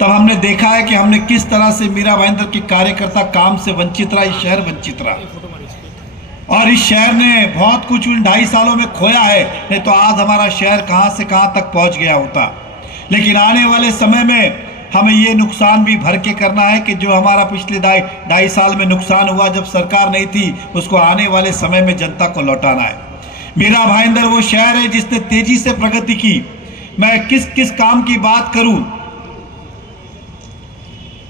तब हमने देखा है कि हमने किस तरह से मीरा भाईंदर के कार्यकर्ता काम से वंचित रहा, इस शहर वंचित रहा। और इस शहर ने बहुत कुछ उन 2.5 सालों में खोया है, नहीं तो आज हमारा शहर कहां से कहां तक पहुंच गया होता। लेकिन आने वाले समय में हमें ये नुकसान भी भर के करना है कि जो हमारा पिछले 2.5 साल में नुकसान हुआ जब सरकार नहीं थी, उसको आने वाले समय में जनता को लौटाना है। मीरा भाईंदर वो शहर है जिसने तेजी से प्रगति की। मैं किस किस काम की बात करूं,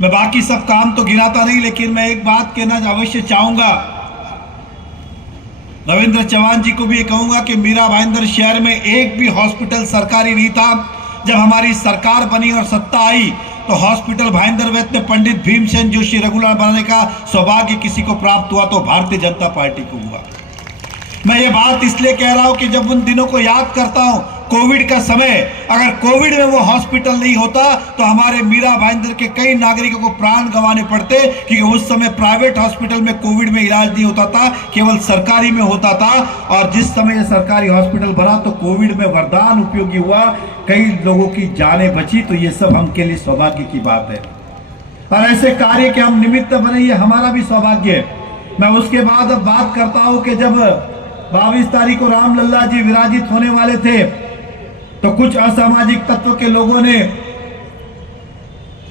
मैं बाकी सब काम तो गिनाता नहीं, लेकिन मैं एक बात कहना अवश्य चाहूंगा, रविंद्र चौहान जी को भी ये कहूंगा कि मीरा भाईंदर शहर में एक भी हॉस्पिटल सरकारी नहीं था। जब हमारी सरकार बनी और सत्ता आई तो हॉस्पिटल भाईंदर वैद्य में पंडित भीमसेन जोशी रेगुलर बनाने का सौभाग्य किसी को प्राप्त हुआ तो भारतीय जनता पार्टी को हुआ। मैं ये बात इसलिए कह रहा हूं कि जब उन दिनों को याद करता हूं, कोविड का समय, अगर कोविड में वो हॉस्पिटल नहीं होता तो हमारे मीरा भाईंदर के कई नागरिकों को प्राण गंवाने पड़ते, क्योंकि उस समय प्राइवेट हॉस्पिटल में कोविड में इलाज नहीं होता था, केवल सरकारी में होता था। और जिस समय सरकारी हॉस्पिटल बना तो कोविड में वरदान उपयोगी हुआ, कई लोगों की जानें बची। तो ये सब हमके लिए सौभाग्य की बात है और ऐसे कार्य के हम निमित्त बने, ये हमारा भी सौभाग्य है। मैं उसके बाद अब बात करता हूं कि जब 22 तारीख को रामलल्ला जी विराजित होने वाले थे तो कुछ असामाजिक तत्व के लोगों ने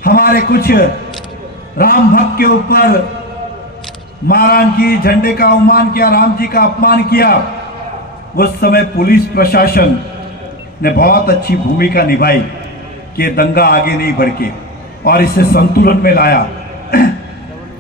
हमारे कुछ राम भक्त के ऊपर मारहाण की, झंडे का अवमान किया, राम जी का अपमान किया। उस समय पुलिस प्रशासन ने बहुत अच्छी भूमिका निभाई कि दंगा आगे नहीं बढ़के और इसे संतुलन में लाया।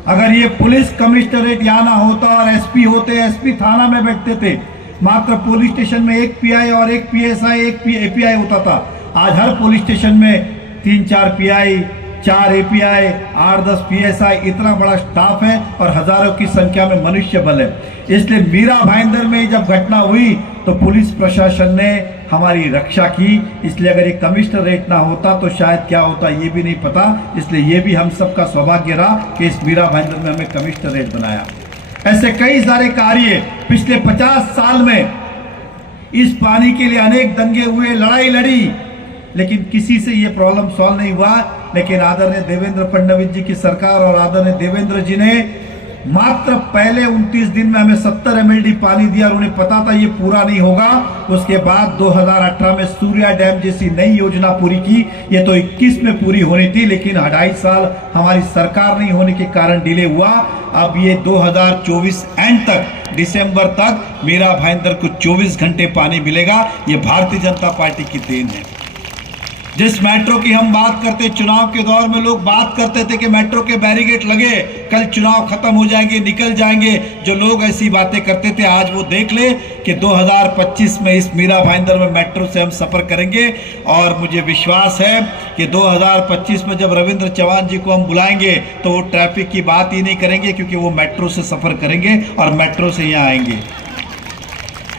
अगर ये पुलिस कमिश्नरेट यहाँ ना होता और एसपी होते, एसपी थाना में बैठते थे, मात्र पुलिस स्टेशन में एक पीआई और एक पीएसआई, एक एपीआई होता था। आज हर पुलिस स्टेशन में 3-4 पीआई, 4 एपीआई, 8-10 पीएसआई, इतना बड़ा स्टाफ है और हजारों की संख्या में मनुष्य बल है। इसलिए मीरा भाईंदर में जब घटना हुई तो पुलिस प्रशासन ने हमारी रक्षा की। इसलिए अगर ये कमिश्नरेट ना होता तो शायद क्या होता ये भी नहीं पता। इसलिए ये भी हम सबका सौभाग्य रहा कि इस मीरा भाईंदर में हमें कमिश्नरेट बनाया। ऐसे कई सारे कार्य पिछले 50 साल में, इस पानी के लिए अनेक दंगे हुए, लड़ाई लड़ी, लेकिन किसी से ये प्रॉब्लम सॉल्व नहीं हुआ। लेकिन आदरणीय देवेंद्र फडणवीस जी की सरकार और आदरणीय देवेंद्र जी ने मात्र पहले 29 दिन में हमें 70 MLD पानी दिया और उन्हें पता था ये पूरा नहीं होगा। उसके बाद 2018 में सूर्या डैम जैसी नई योजना पूरी की। ये तो 21 में पूरी होनी थी, लेकिन 2.5 साल हमारी सरकार नहीं होने के कारण डिले हुआ। अब ये 2024 एंड तक, दिसंबर तक मीरा भाईंदर को 24 घंटे पानी मिलेगा। ये भारतीय जनता पार्टी की देन है। जिस मेट्रो की हम बात करते, चुनाव के दौर में लोग बात करते थे कि मेट्रो के बैरिकेड लगे, कल चुनाव खत्म हो जाएंगे, निकल जाएंगे। जो लोग ऐसी बातें करते थे, आज वो देख ले कि 2025 में इस मीरा भाईंदर में मेट्रो से हम सफर करेंगे। और मुझे विश्वास है कि 2025 में जब रविंद्र चौहान जी को हम बुलाएंगे तो वो ट्रैफिक की बात ही नहीं करेंगे, क्योंकि वो मेट्रो से सफर करेंगे और मेट्रो से यहाँ आएंगे।